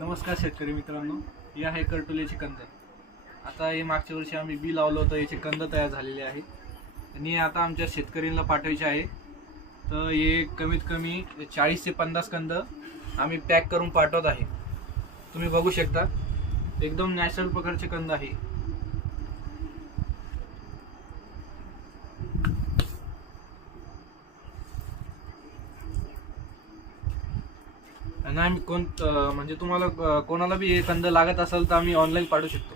नमस्कार शेतकरी मित्रांनो हे आहे करटोलीचे कंद. आता हे मागच्या वर्षी आम्ही बी लावलं होतं याचे कंद तयार झालेले आहे. आणि हे आता आमच्या शेतकऱ्यांना पाठवायचे आहे. तर हे कमीत कमी चाळीस ते पन्नास कंद आम्ही पॅक करून पाठवत आहे. तुम्ही बघू शकता एकदम नॅचरल प्रकारचे कंद आहे. नाही मी कोण म्हणजे तुम्हाला कोणाला बी हे कंद लागत असेल तर आम्ही ऑनलाईन पाठवू शकतो.